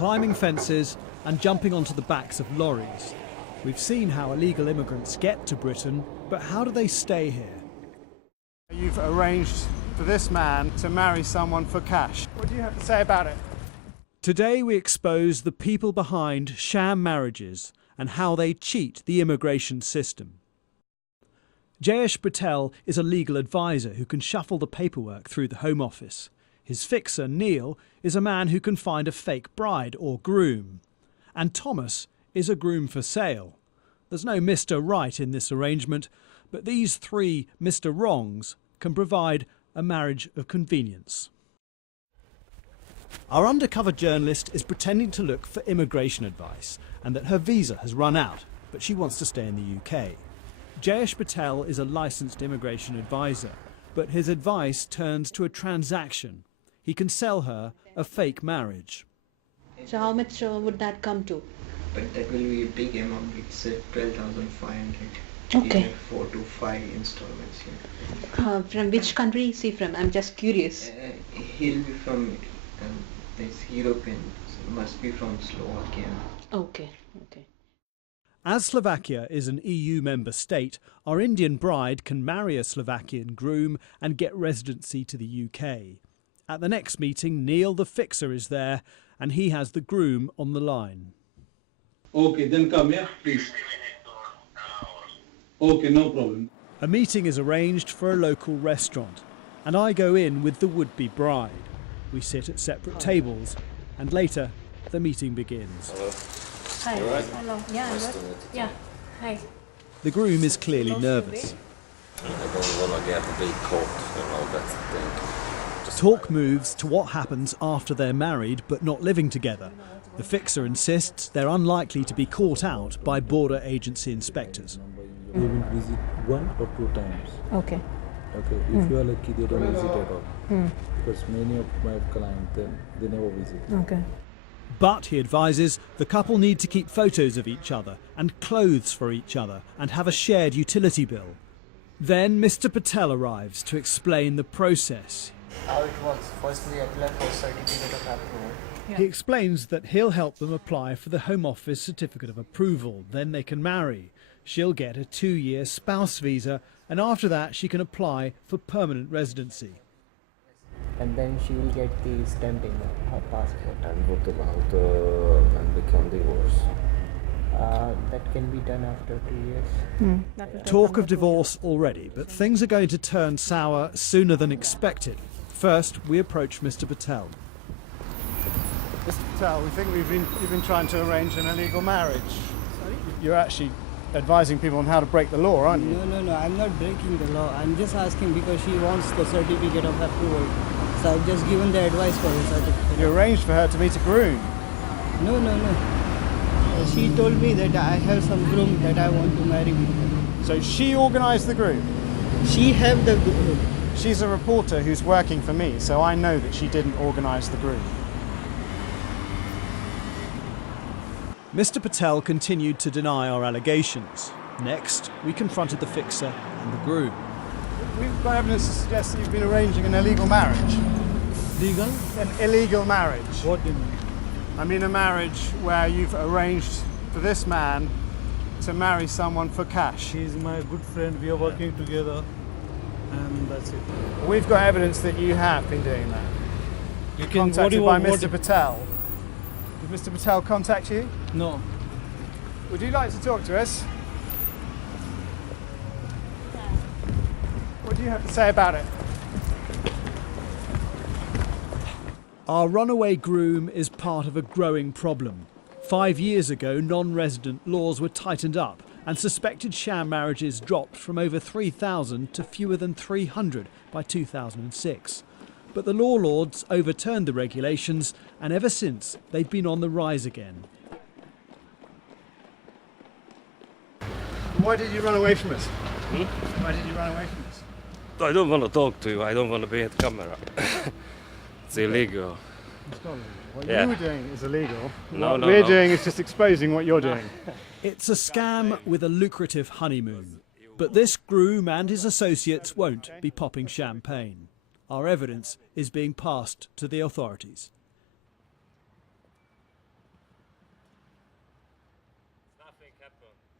climbing fences and jumping onto the backs of lorries. We've seen how illegal immigrants get to Britain, but how do they stay here? You've arranged for this man to marry someone for cash. What do you have to say about it? Today we expose the people behind sham marriages and how they cheat the immigration system. Jayesh Patel is a legal advisor who can shuffle the paperwork through the Home Office. His fixer, Neil, is a man who can find a fake bride or groom. And Thomas is a groom for sale. There's no Mr. Right in this arrangement, but these three Mr. Wrongs can provide a marriage of convenience. Our undercover journalist is pretending to look for immigration advice and that her visa has run out, but she wants to stay in the UK. Jayesh Patel is a licensed immigration advisor, but his advice turns to a transaction. He can sell her a fake marriage. So how much would that come to? But that will be a big amount. It's 12,500. Okay. In 4 to 5 installments. Yeah. From which country is he from? I'm just curious. He'll be from this European, so must be from Slovakia. Okay, okay. As Slovakia is an EU member state, our Indian bride can marry a Slovakian groom and get residency to the UK. At the next meeting, Neil the fixer is there and he has the groom on the line. Okay, then come here, please. Okay, no problem. A meeting is arranged for a local restaurant and I go in with the would-be bride. We sit at separate tables and later the meeting begins. Hello. Hi. You all right? Hello. Yeah, I'm good. Yeah. Hi. The groom is clearly nervous. I don't want to get a big coat and all that thing. Talk moves to what happens after they're married but not living together. The fixer insists they're unlikely to be caught out by border agency inspectors. They will visit 1 or 2 times. Okay. Okay, if you are lucky, they don't visit at all. Because many of my clients, they never visit. Okay. But, he advises, the couple need to keep photos of each other and clothes for each other and have a shared utility bill. Then Mr. Patel arrives to explain the process. How it works? First we apply for certificate of approval. He explains that he'll help them apply for the Home Office certificate of approval. Then they can marry. She'll get a 2-year spouse visa and after that she can apply for permanent residency. And then she will get the stamping of her passport. And what about when become divorced? That can be done after 2 years. Talk of divorce already, but things are going to turn sour sooner than expected. First, we approach Mr. Patel. Mr. Patel, we think you've been trying to arrange an illegal marriage. Sorry? You're actually advising people on how to break the law, aren't you? No, I'm not breaking the law. I'm just asking because she wants the certificate of approval. So I've just given the advice for the certificate. You arranged for her to meet a groom. No. She told me that I have some groom that I want to marry me. So she organised the groom? She have the groom. She's a reporter who's working for me, so I know that she didn't organise the groom. Mr. Patel continued to deny our allegations. Next, we confronted the fixer and the groom. We've got evidence to suggest that you've been arranging an illegal marriage. Legal? An illegal marriage. What do you mean? I mean a marriage where you've arranged for this man to marry someone for cash. She's my good friend. We are working together. And that's it. We've got evidence that you have been doing that. You're What do contacted you by want- Mr. Patel. Did Mr. Patel contact you? No. Would you like to talk to us? What do you have to say about it? Our runaway groom is part of a growing problem. 5 years ago, non-resident laws were tightened up and suspected sham marriages dropped from over 3,000 to fewer than 300 by 2006. But the law lords overturned the regulations and ever since they've been on the rise again. Why did you run away from us? Why did you run away from us? I don't want to talk to you. I don't want to be at camera. It's illegal. It's not illegal. What Yeah. you were doing is illegal. No, What no, we're no. doing is just exposing what you're doing. It's a scam with a lucrative honeymoon. But this groom and his associates won't be popping champagne. Our evidence is being passed to the authorities. think happened?